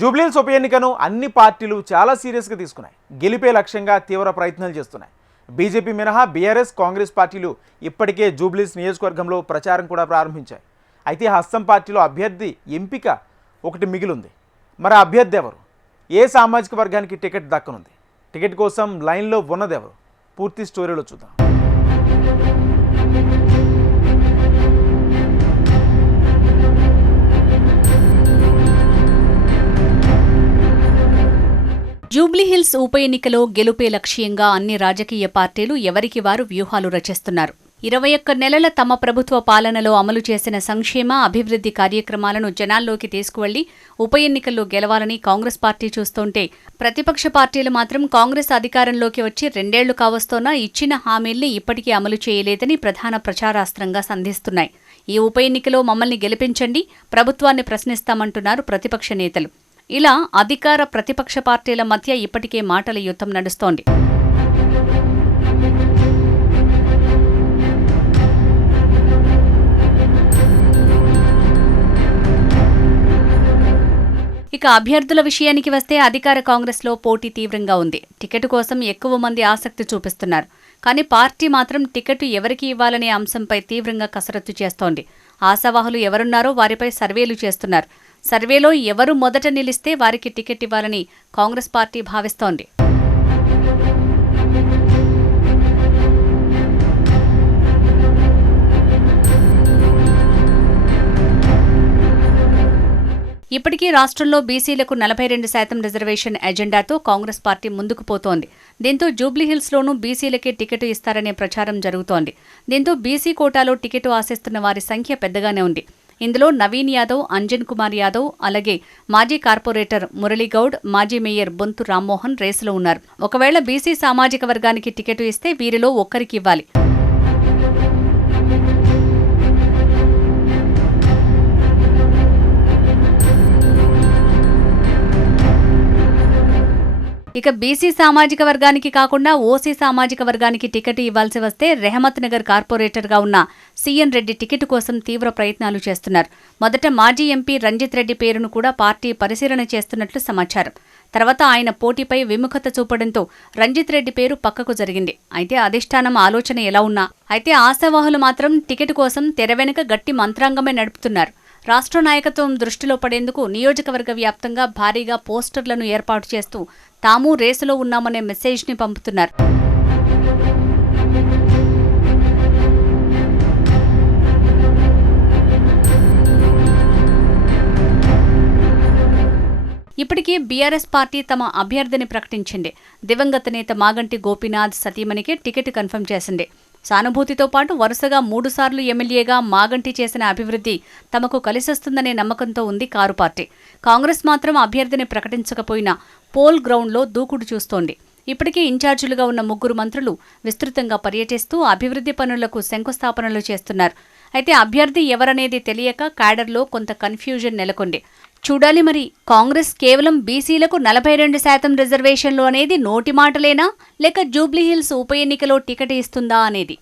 జూబ్లీహిల్స్ ఉప ఎన్నికను అన్ని పార్టీలు చాలా సీరియస్గా తీసుకున్నాయి. గెలిపే లక్ష్యంగా తీవ్ర ప్రయత్నాలు చేస్తున్నాయి. బీజేపీ మినహా బీఆర్ఎస్, కాంగ్రెస్ పార్టీలు ఇప్పటికే జూబ్లీహిల్స్ నియోజకవర్గంలో ప్రచారం కూడా ప్రారంభించాయి. అయితే హస్తం పార్టీలో అభ్యర్థి ఎంపిక ఒకటి మిగిలింది. మరి అభ్యర్థి ఎవరు? ఏ సామాజిక వర్గానికి టికెట్ దక్కనుంది? టికెట్ కోసం లైన్లో ఉన్నదెవరు? పూర్తి స్టోరీలో చూద్దాం. జూబ్లీహిల్స్ ఉప ఎన్నికలో గెలుపే లక్ష్యంగా అన్ని రాజకీయ పార్టీలు ఎవరికి వారు వ్యూహాలు రచిస్తున్నారు. 21 నెలల తమ ప్రభుత్వ పాలనలో అమలు చేసిన సంక్షేమ, అభివృద్ధి కార్యక్రమాలను జనాల్లోకి తీసుకువెళ్లి ఉప ఎన్నికల్లో గెలవాలని కాంగ్రెస్ పార్టీ చూస్తుంటే, ప్రతిపక్ష పార్టీలు మాత్రం కాంగ్రెస్ అధికారంలోకి వచ్చి 2 ఏళ్లు కావస్తోన్నా ఇచ్చిన హామీల్ని ఇప్పటికీ అమలు చేయలేదని ప్రధాన ప్రచారాస్త్రంగా సంధిస్తున్నాయి. ఈ ఉప ఎన్నికలో మమ్మల్ని గెలిపించండి, ప్రభుత్వాన్ని ప్రశ్నిస్తామంటున్నారు ప్రతిపక్ష నేతలు. ఇలా అధికార ప్రతిపక్ష పార్టీల మధ్య ఇప్పటికే మాటల యుద్ధం నడుస్తోంది. ఇక అభ్యర్థుల విషయానికి వస్తే అధికార కాంగ్రెస్లో పోటీ తీవ్రంగా ఉంది. టికెట్ కోసం ఎక్కువ మంది ఆసక్తి చూపిస్తున్నారు. కానీ పార్టీ మాత్రం టికెట్ ఎవరికి ఇవ్వాలనే అంశంపై తీవ్రంగా కసరత్తు చేస్తోంది. ఆశావాహులు ఎవరున్నారో వారిపై సర్వేలు చేస్తున్నారు. సర్వేలో ఎవరు మొదట నిలిస్తే వారికి టికెట్ ఇవ్వాలని కాంగ్రెస్ పార్టీ భావిస్తోంది. ఇప్పటికీ రాష్ట్రంలో బీసీలకు 42% రిజర్వేషన్ ఎజెండాతో కాంగ్రెస్ పార్టీ ముందుకు పోతోంది. దీంతో జూబ్లీహిల్స్లోనూ బీసీలకే టికెట్ ఇస్తారనే ప్రచారం జరుగుతోంది. దీంతో బీసీ కోటాలో టికెట్ ఆశిస్తున్న వారి సంఖ్య పెద్దగానే ఉంది. ఇందులో నవీన్ యాదవ్, అంజన్ కుమార్ యాదవ్, అలాగే మాజీ కార్పొరేటర్ మురళీగౌడ్, మాజీ మేయర్ బొంతు రామ్మోహన్ రేసులో ఉన్నారు. ఒకవేళ బీసీ సామాజిక వర్గానికి టికెట్ ఇస్తే వీరిలో ఒక్కరికి ఇవ్వాలి. ఇక బీసీ సామాజిక వర్గానికి కాకుండా ఓసీ సామాజిక వర్గానికి టికెట్ ఇవ్వాల్సి వస్తే రెహమత్ నగర్ కార్పొరేటర్గా ఉన్న సీఎన్ రెడ్డి టికెట్ కోసం తీవ్ర ప్రయత్నాలు చేస్తున్నారు. మొదట మాజీ ఎంపీ రంజిత్ రెడ్డి పేరును కూడా పార్టీ పరిశీలన చేస్తున్నట్లు సమాచారం. తర్వాత ఆయన పోటీపై విముఖత చూపడంతో రంజిత్ రెడ్డి పేరు పక్కకు జరిగింది. అయితే అధిష్టానం ఆలోచన ఎలా ఉన్నా అయితే ఆశావాహులు మాత్రం టికెట్ కోసం తెర వెనుక గట్టి మంత్రాంగమే నడుపుతున్నారు. రాష్ట్ర నాయకత్వం దృష్టిలో పడేందుకు నియోజకవర్గ వ్యాప్తంగా భారీగా పోస్టర్లను ఏర్పాటు చేస్తూ తాము రేసులో ఉన్నామనే మెసేజ్ని పంపుతున్నారు. ఇప్పటికే బీఆర్ఎస్ పార్టీ తమ అభ్యర్థిని ప్రకటించింది. దివంగత నేత మాగంటి గోపీనాథ్ సతీమణికి టికెట్ కన్ఫర్మ్ చేసింది. సానుభూతితో పాటు వరుసగా 3 సార్లు ఎమ్మెల్యేగా మాగంటి చేసిన అభివృద్ధి తమకు కలిసొస్తుందనే నమ్మకంతో ఉంది కారు పార్టీ. కాంగ్రెస్ మాత్రం అభ్యర్థిని ప్రకటించకపోయినా పోల్ గ్రౌండ్లో దూకుడు చూస్తోంది. ఇప్పటికే ఇన్ఛార్జీలుగా ఉన్న 3 మంత్రులు విస్తృతంగా పర్యటిస్తూ అభివృద్ధి పనులకు శంకుస్థాపనలు చేస్తున్నారు. అయితే అభ్యర్థి ఎవరనేది తెలియక క్యాడర్లో కొంత కన్ఫ్యూజన్ నెలకొంది. చూడాలి మరి, కాంగ్రెస్ కేవలం బీసీలకు 42% రిజర్వేషన్లు అనేది నోటి మాటలేనా, లేక జూబ్లీహిల్స్ ఉప ఎన్నికలో టికెట్ ఇస్తుందా అనేది.